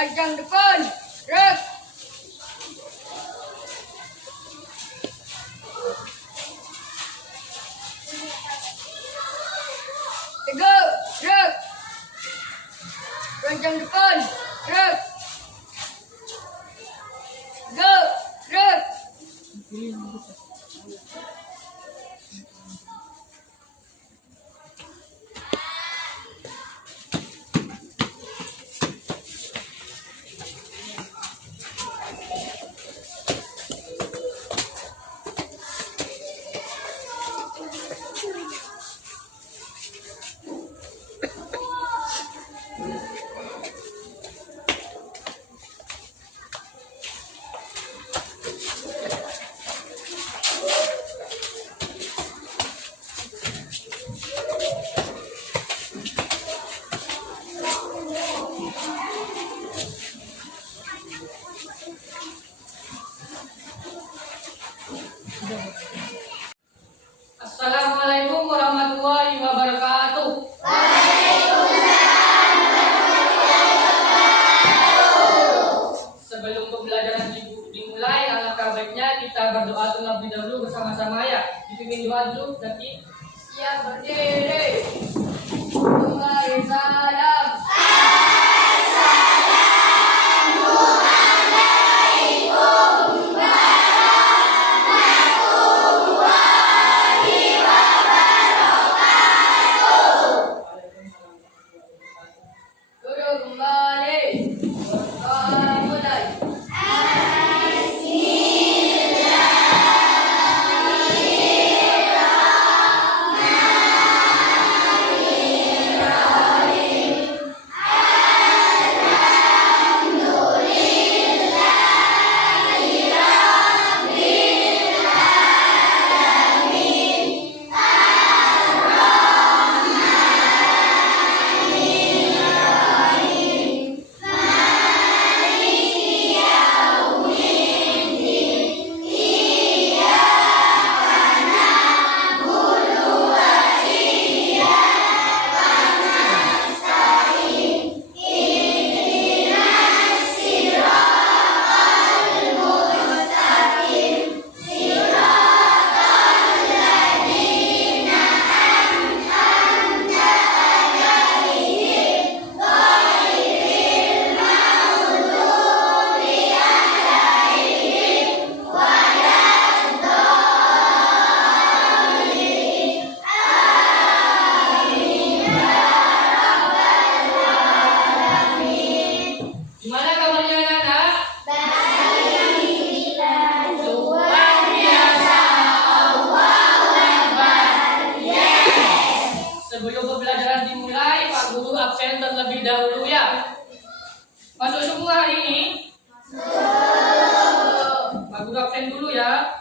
Panjang depan, gerak. Tegak, gerak. Panjang depan, gerak. Tegak, gerak. Assalamualaikum warahmatullahi wabarakatuh. Sebelum pembelajaran dimulai, alangkah baiknya kita berdoa terlebih dahulu bersama-sama ya. Dipimpin doa dulu nanti. Siap berdiri. Mulai salam. Duduk kembali. Berdoa mulai. Gimana kabarnya anak-anak? Sebelum pembelajaran dimulai, Pak Guru absen terlebih dahulu ya. Masuk semua hari ini? Pak Guru absen dulu ya.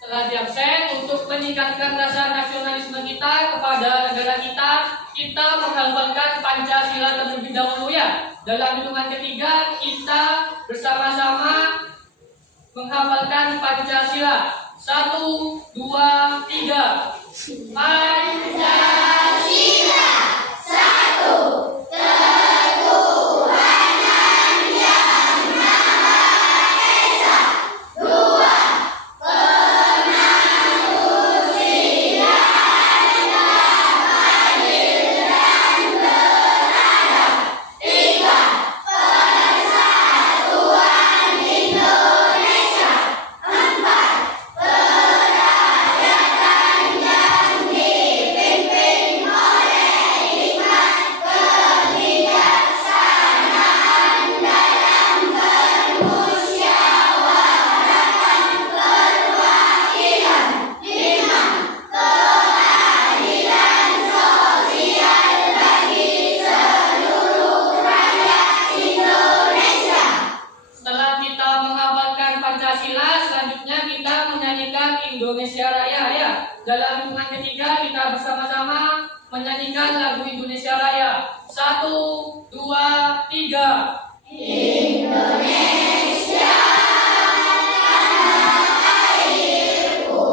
Setelah diabsen, untuk meningkatkan rasa nasionalisme kita kepada negara kita, kita menghafalkan Pancasila terlebih dahulu ya. Dalam hitungan ketiga, kita bersama-sama menghafalkan Pancasila. 1, 2, 3. Pancasila. Indonesia Raya ya. Dalam hitungan ketiga kita bersama-sama menyanyikan lagu Indonesia Raya. 1, 2, 3. Indonesia tanah airku,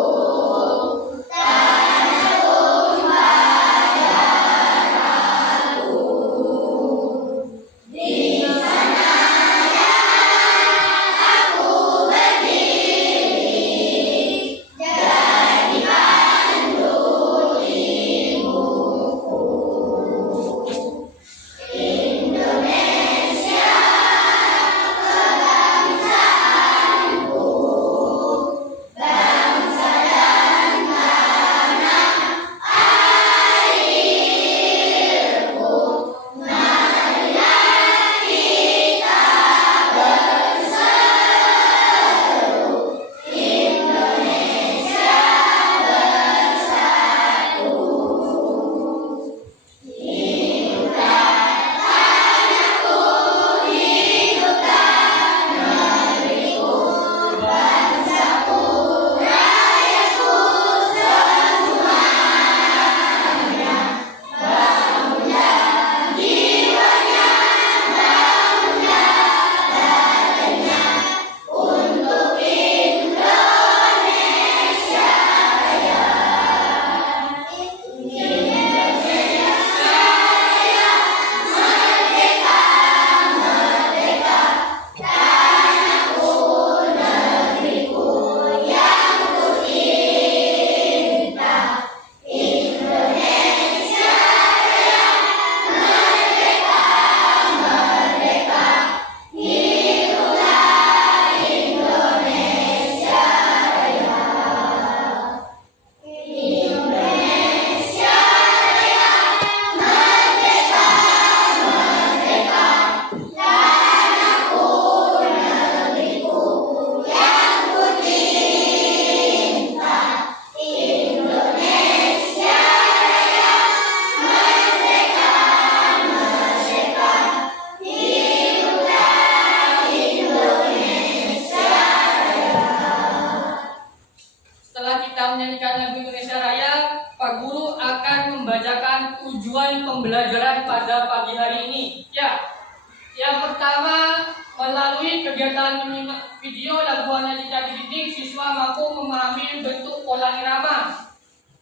Melalui kegiatan menyimak video lagu Anadika di Dinding, siswa mampu memahami bentuk pola irama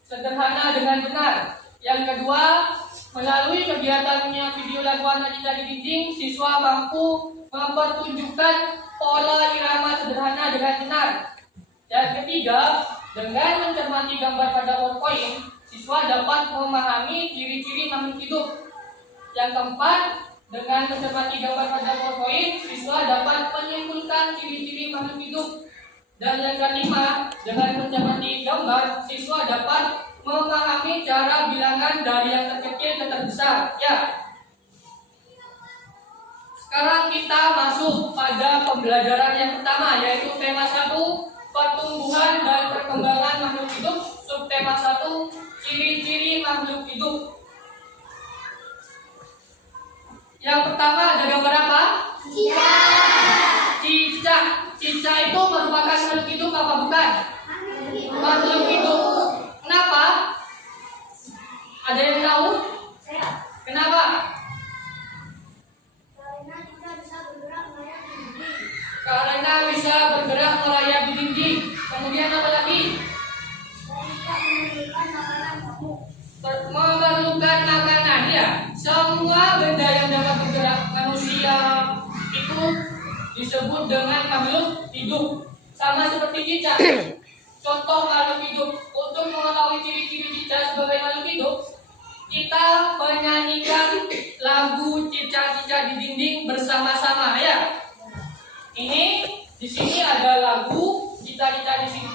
sederhana dengan benar. Yang kedua, melalui kegiatan menyimak video lagu Anadika di Dinding, siswa mampu mempertunjukkan pola irama sederhana dengan benar. Yang ketiga, dengan mencermati gambar pada PowerPoint, siswa dapat memahami ciri-ciri makhluk hidup. Yang keempat, dengan mencermati gambar pada PowerPoint, siswa dapat menyimpulkan ciri-ciri makhluk hidup. Dan yang kelima, dengan mencermati gambar, siswa dapat memahami cara bilangan dari yang terkecil ke terbesar. Ya. Sekarang kita masuk pada pembelajaran yang pertama, yaitu tema 1, pertumbuhan dan perkembangan makhluk hidup. Subtema 1, ciri-ciri makhluk hidup. Yang pertama ada gambar apa? Cicak. Cicak itu merupakan makhluk hidup apa bukan? Makhluk hidup. Kenapa? Ada yang tahu? Kenapa? Karena bisa bergerak merayap di dinding. Kemudian apa lagi? Memerlukan makanan, ya. Semua benda yang dapat bergerak, manusia itu disebut dengan makhluk hidup. Sama seperti cicak. Contoh makhluk hidup. Untuk mengetahui ciri-ciri cicak sebagai makhluk hidup, kita menyanyikan lagu Cicak-cicak di Dinding bersama-sama, ya. Ini di sini ada lagu Cicak-cicak di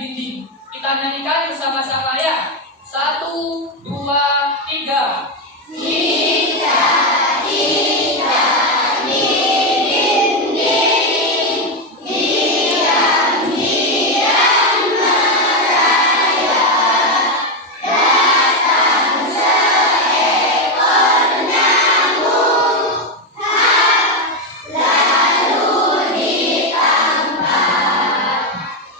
Dinding. Kita nyanyikan bersama-sama, ya. 1, 2, 3. Cicak-cicak di dinding, diam-diam merayap, datang seekor nyamuk, lalu ditangkap.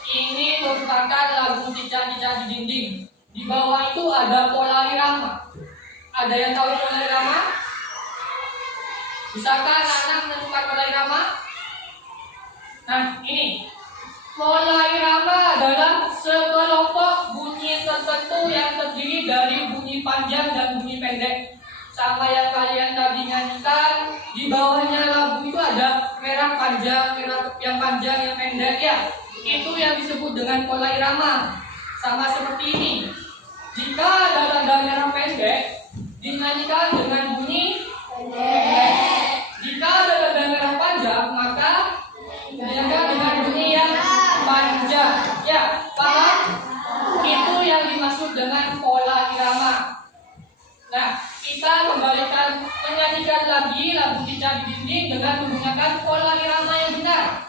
Ini merupakan lagu Cicak-cicak di Dinding. Di bawah itu ada pola irama. Ada yang tahu pola irama? Bisakah anak-anak menentukan pola irama? Nah, ini. Pola irama adalah sekelompok bunyi tertentu yang terdiri dari bunyi panjang dan bunyi pendek. Sama yang kalian tadi nyanyikan, di bawahnya lagu itu ada merah panjang, merah yang panjang, yang pendek, ya. Itu yang disebut dengan pola irama. Sama seperti ini. Jika ada tanda merah pendek, dinyanyikan dengan bunyi pendek. Jika ada tanda merah panjang, maka dinyanyikan dengan bunyi yang panjang. Ya, paham? Itu yang dimaksud dengan pola irama. Nah, kita kembalikan menyanyikan lagi lagu Cicak di Dinding dengan menggunakan pola irama yang benar.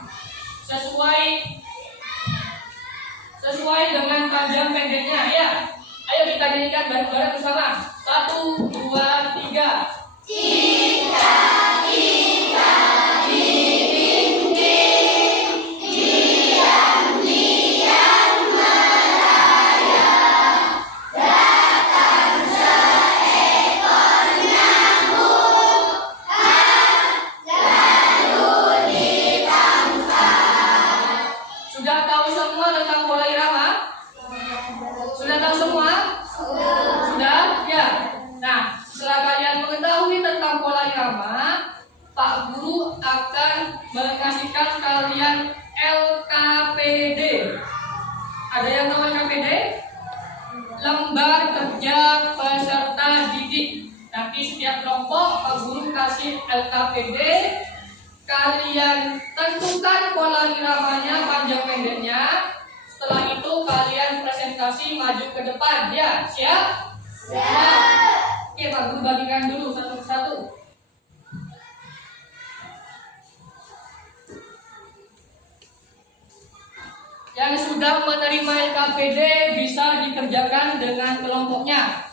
Sesuai dengan panjang pendeknya, ya. Ayo kita nyanyikan bareng-bareng bersama. 1, 2, 3. Cicak-cicak di dinding, diam-diam merayap, datang seekor nyamuk, lalu ditangkap. Sudah tahu semua tentang pola irama? Sudah tahu semua? Sudah? Ya. Nah, setelah kalian mengetahui tentang pola irama, Pak Guru akan mengasihkan kalian LKPD. Ada yang tahu LKPD? Lembar kerja peserta didik. Nanti setiap kelompok Pak Guru kasih LKPD. Kalian tentukan pola iramanya, panjang pendeknya. Setelah itu kalian presentasi maju ke depan, ya. Siap? Siap. Oke, Pak Guru bagikan dulu satu persatu. Yang sudah menerima LKPD bisa dikerjakan dengan kelompoknya.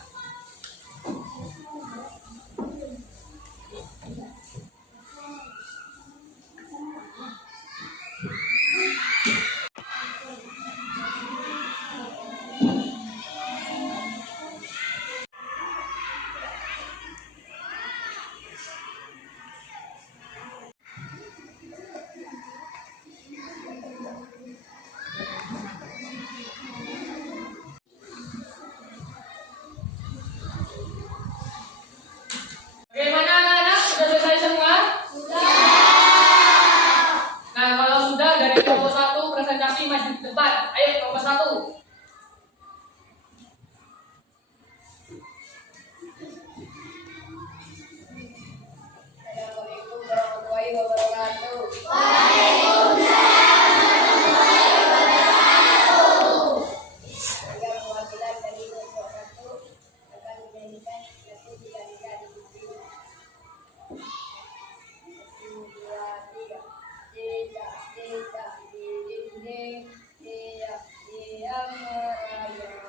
Dari kelompok 1 presentasi maju ke depan. Ayo kelompok 1. Assalamualaikum warahmatullahi wabarakatuh. Saya perwakilan dari kelompok 1 akan menyanyikan lagu Tiga-Tiga di Bumi. 1, 2, 3. Tidak di dinding, diam-diam merayap.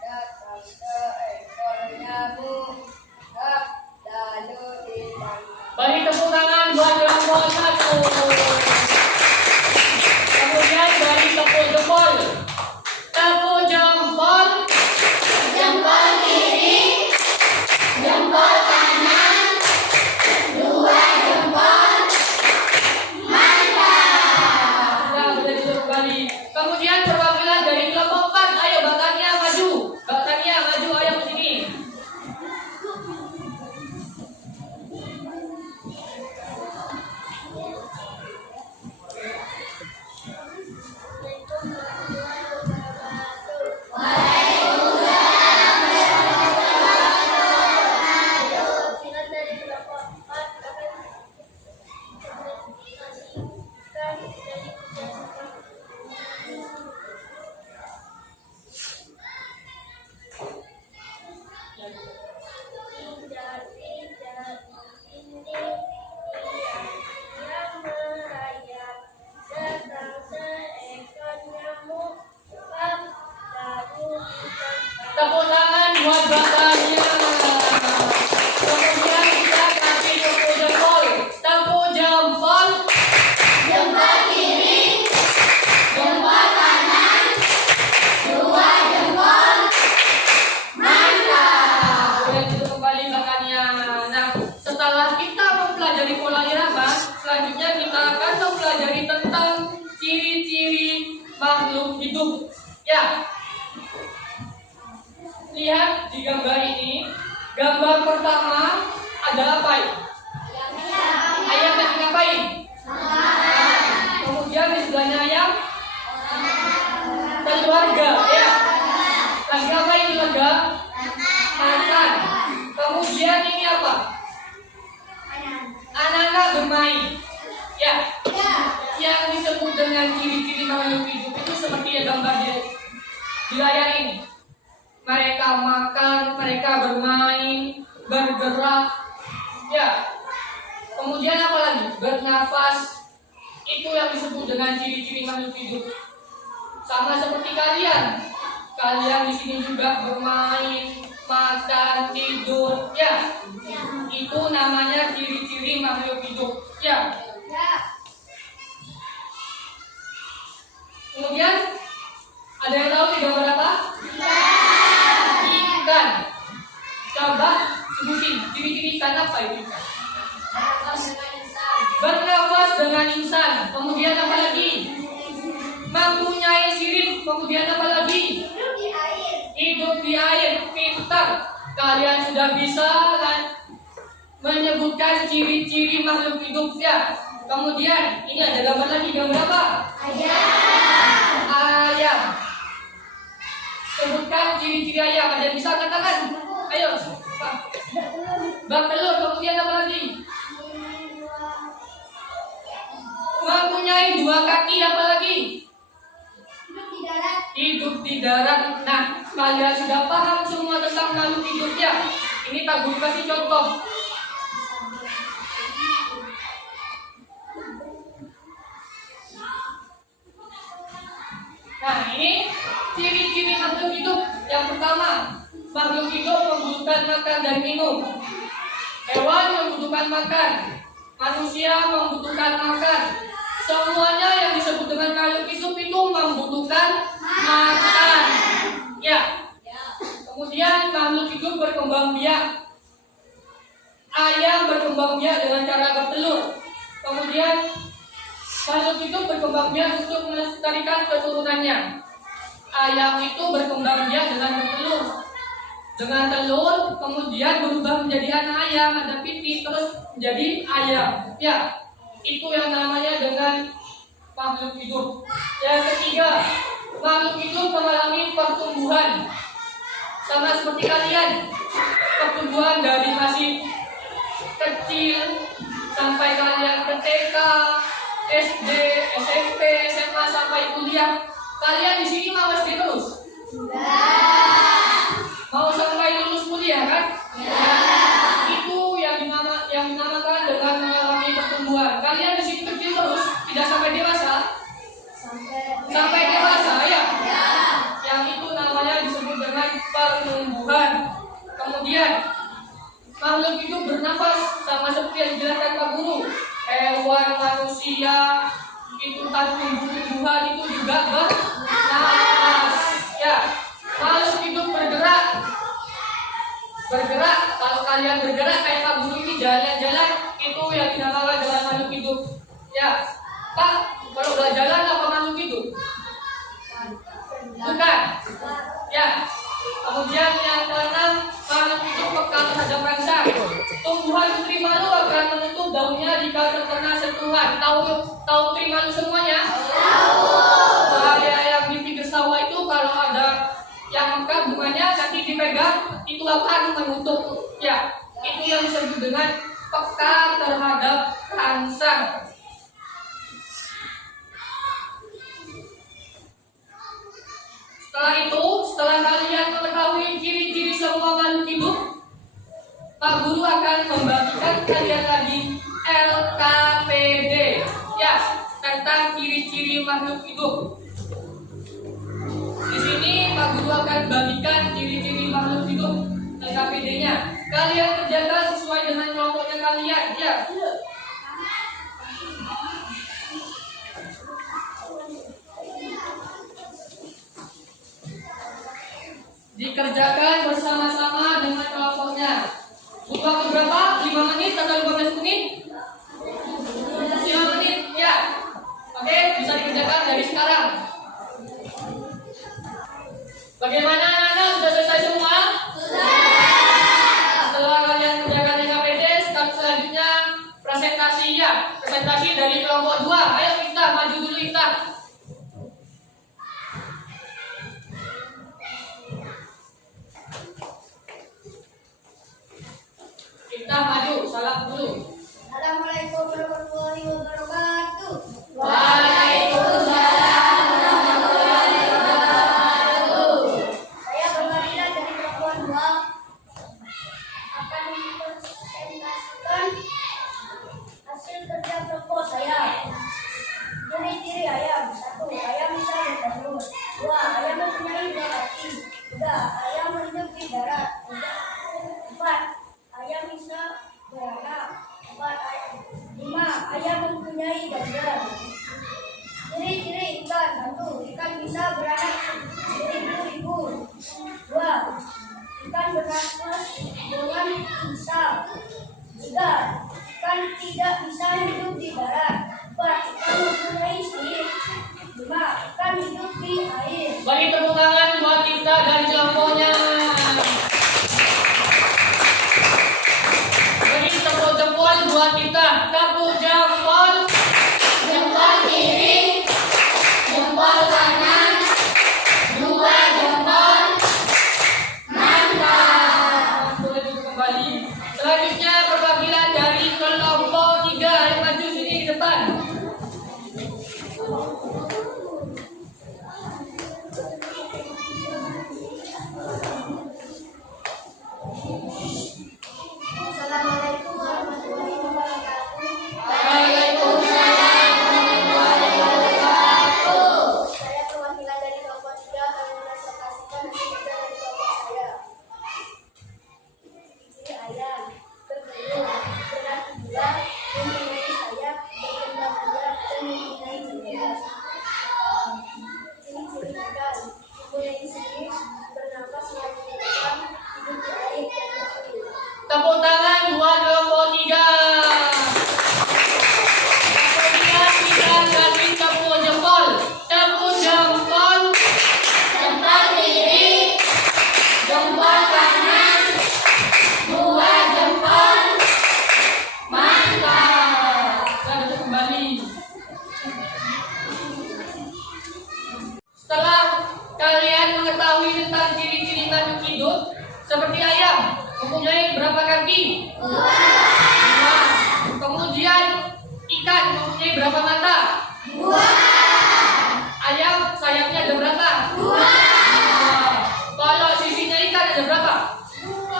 Datang seekor nyamuk, lalu ditangkap. Beri tepuk tangan buat kelompok 1. Kemudian dari tepuk jempol. Tepuk jempol. Jempol kiri, jempol kanan, 2 jempol. Mantap. Nah, boleh duduk kembali. Kemudian perwakilan dari kelompok 4. Ayo Mbak Tania maju. Mbak Tania maju, ayo ke sini. Tepuk tangan buat Mbak Tania. Kemudian kita kasih tepuk jempol. Tepuk jempol. Jempol kiri, jempol kanan, 2 jempol. Mantap. Boleh duduk kembali Mbak Tania. Nah, setelah kita mempelajari pola irama, selanjutnya kita akan mempelajari tentang ciri-ciri makhluk hidup. Ya. Lihat di gambar ini. Gambar pertama ada apa ini? Ayam lagi ngapain? Kemudian di sebelahnya ayam keluarga, ya. Lagi ngapain keluarga? Makan. Kemudian ini apa? Anak-anak bermain. Ya. Yang disebut dengan ciri-ciri makhluk hidup itu seperti yang gambar di layar ini. Mereka makan, mereka bermain, bergerak, ya. Kemudian apa lagi? Bernafas. Itu yang disebut dengan ciri-ciri makhluk hidup. Sama seperti kalian. Kalian di sini juga bermain, makan, tidur, ya. Itu namanya ciri-ciri makhluk hidup, ya. Kemudian ada yang tahu di gambar apa? Ikan. Coba sebutin ciri-ciri ikan apa itu ikan? Bernafas dengan insan. Kemudian apa lagi? Mempunyai sirip. Kemudian apa lagi? Hidup di air. Pintar. Kalian sudah bisa kan menyebutkan ciri-ciri makhluk hidup ya. Kemudian ini ada gambar lagi. Gambar apa? Ayam. Sebutkan ciri-ciri ayam. Ada yang bisa katakan? Ayo. Bak telur. Kemudian apa lagi? Mempunyai 2 kaki. Apa lagi? Hidup di darat. Nah, kalian sudah paham semua tentang makhluk hidup ya. Ini tak guru kasih contoh. Nah, ini ciri-ciri makhluk hidup. Yang pertama, makhluk hidup membutuhkan makan dan minum. Hewan membutuhkan makan. Manusia membutuhkan makan. Semuanya yang disebut dengan makhluk hidup itu membutuhkan makan. Ya. Kemudian makhluk hidup berkembang biak. Ayam berkembang biak dengan cara bertelur. Kemudian makhluk hidup berkembang biak untuk melestarikan keturunannya. Ayam itu berkembang biak dengan bertelur. Dengan telur, kemudian berubah menjadi anak ayam, ada pipi, terus menjadi ayam. Ya, itu yang namanya dengan makhluk hidup. Yang ketiga, makhluk hidup mengalami pertumbuhan. Sama seperti kalian, pertumbuhan dari masih kecil sampai kalian ke TK, SD, SMP, SMA sampai kuliah. Kalian di sini mau SD terus? Mau sampai lulus kuliah kan? Itu yang dinamakan dengan mengalami pertumbuhan. Kalian di sini kecil terus, tidak sampai dewasa? Sampai dewasa ya? Yang itu namanya disebut dengan pertumbuhan. Kemudian makhluk hidup bernafas sama seperti yang dijelaskan Pak Guru. Hewan, manusia, itu tumbuhan itu juga bernafas. Ya, makhluk hidup bergerak. Kalau kalian bergerak kayak Pak Guru ini jalan-jalan, itu yang dinamakan dengan makhluk hidup. Ya, Pak, kalau udah jalan apa makhluk hidup? Bukan. Ya. Kemudian yang keenam, makhluk hidup peka terhadap rangsang. Tumbuhan putri malu akan menutup daunnya jika terkena sentuhan. Tahu putri malu semuanya? Tahu. Bahaya yang di pinggir sawah itu kalau ada yang mekar bunganya nanti dipegang itu akan menutup. Ya, itu yang disebut dengan peka terhadap rangsang. Setelah kalian mengetahui ciri-ciri semua makhluk hidup, Pak Guru akan membagikan kalian lagi LKPD, ya, tentang ciri-ciri makhluk hidup. Di sini Pak Guru akan bagikan ciri-ciri makhluk hidup LKPD-nya. Kalian kerjakan sesuai dengan kelompoknya kalian, ya. Dikerjakan bersama-sama dengan kelompoknya. Butuh waktu berapa? 5 menit atau 15 menit? 5 menit, ya. Oke, bisa dikerjakan dari sekarang. Bagaimana anak-anak? Sudah selesai semua? Sudah. Setelah kalian kerjakan LKPD, selanjutnya presentasi, ya. Presentasi dari kelompok 2. Ayo kita maju dulu kita. Kita maju, salam dulu. Assalamualaikum warahmatullahi wabarakatuh. Waalaikumsalam warahmatullahi wabarakatuh. Saya Bermadina dari kelompok 2 akan mempresentasikan hasil kerja kelompok saya. mengetahui tentang ciri-ciri makhluk hidup seperti ayam mempunyai berapa kaki? 2. Kemudian ikan mempunyai berapa mata? 2. Ayam sayapnya ada berapa? 2. Kalau sisinya ikan ada berapa?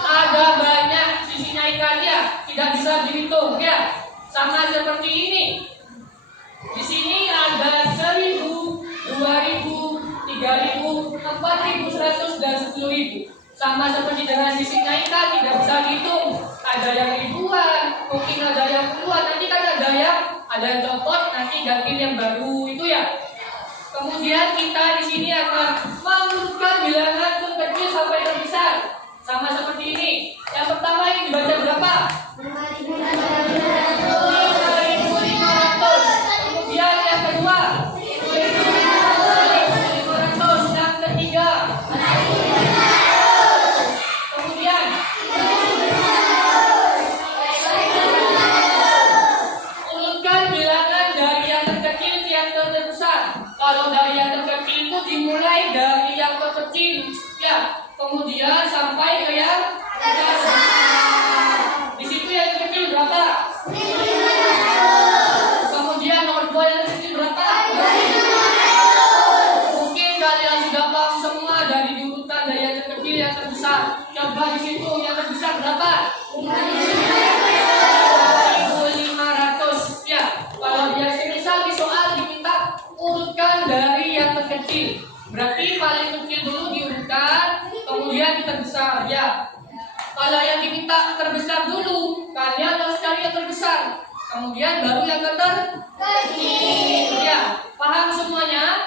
Ada banyak sisinya ikannya, tidak bisa dihitung ya. Sama seperti ini. Di sini ada 1000, 2000, 3000, 4100 dan 10000. Sama seperti dengan sisinya ikan, tidak bisa dihitung. Ada yang ribuan, mungkin ada yang puluhan. Nanti kan ada yang copot, nanti ganti yang baru itu ya. Kemudian kita di sini akan mengurutkan bilangan terkecil sampai terbesar. Sama seperti ini. Yang pertama ini dibaca berapa? 5.500. Kemudian yang kedua 1.500. Yang ketiga kemudian urutkan bilangan dari yang terkecil ke yang terbesar. Kalau dari yang terkecil itu dimulai dari yang terkecil ya, kemudian sampai ke yang terbesar. Di situ yang terkecil berapa? 1.500. Kemudian nomor 2 yang terkecil berapa? 2.500. Mungkin kalian sudah paham semua dari diurutkan dari yang terkecil yang terbesar. Coba di situ yang terbesar berapa? 1.500 ya. Kalau dia semisal di soal diminta urutkan dari yang terkecil, berarti paling kecil dulu diurutkan, kemudian yang terbesar ya. Kalau yang diminta terbesar dulu, kalian harus cari yang terbesar, kemudian baru yang terkecil ya. Paham semuanya?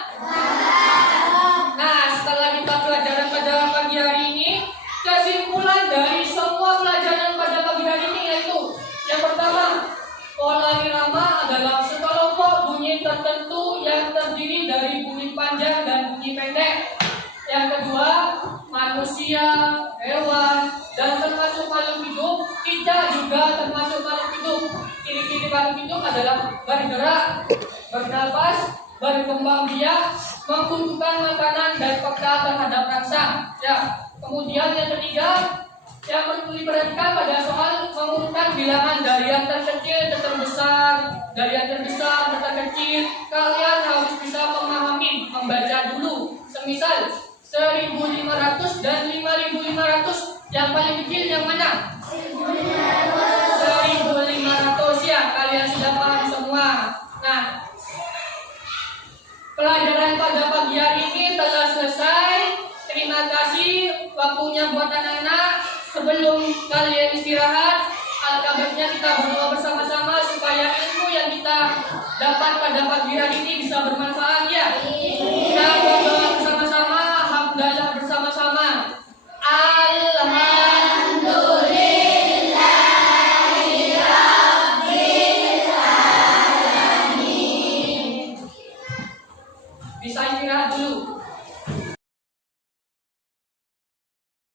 Nah, setelah kita pelajaran pada pagi hari ini, kesimpulan dari semua pelajaran pada pagi hari ini yaitu yang pertama, pola irama adalah sekelompok bunyi tertentu yang terdiri dari bunyi panjang dan bunyi pendek. Yang kedua, manusia, hewan, dan termasuk makhluk hidup, kita juga termasuk makhluk hidup. Ciri-ciri makhluk hidup adalah bergerak, bernafas, berkembang biak, membutuhkan makanan dan peka terhadap rangsang. Ya. Kemudian yang ketiga, yang perlu diperhatikan pada soal mengurutkan bilangan dari yang terkecil ke terbesar, dari yang terbesar ke terkecil, kalian harus bisa memahami, membaca dulu. Semisal 1.500 dan 5.500, yang paling kecil yang mana? 1.500 ya, kalian sudah paham semua. Nah, pelajaran pada pagi hari ini telah selesai. Terima kasih waktunya buat anak-anak. Sebelum kalian istirahat, alkabaiknya kita berdoa bersama-sama supaya ilmu yang kita dapat pada pagi hari ini bisa bermanfaat ya. Kita berdoa bersama-sama, hamdalah bersama-sama. Alhamdulillahirabbil alamin. Bisa istirahat dulu.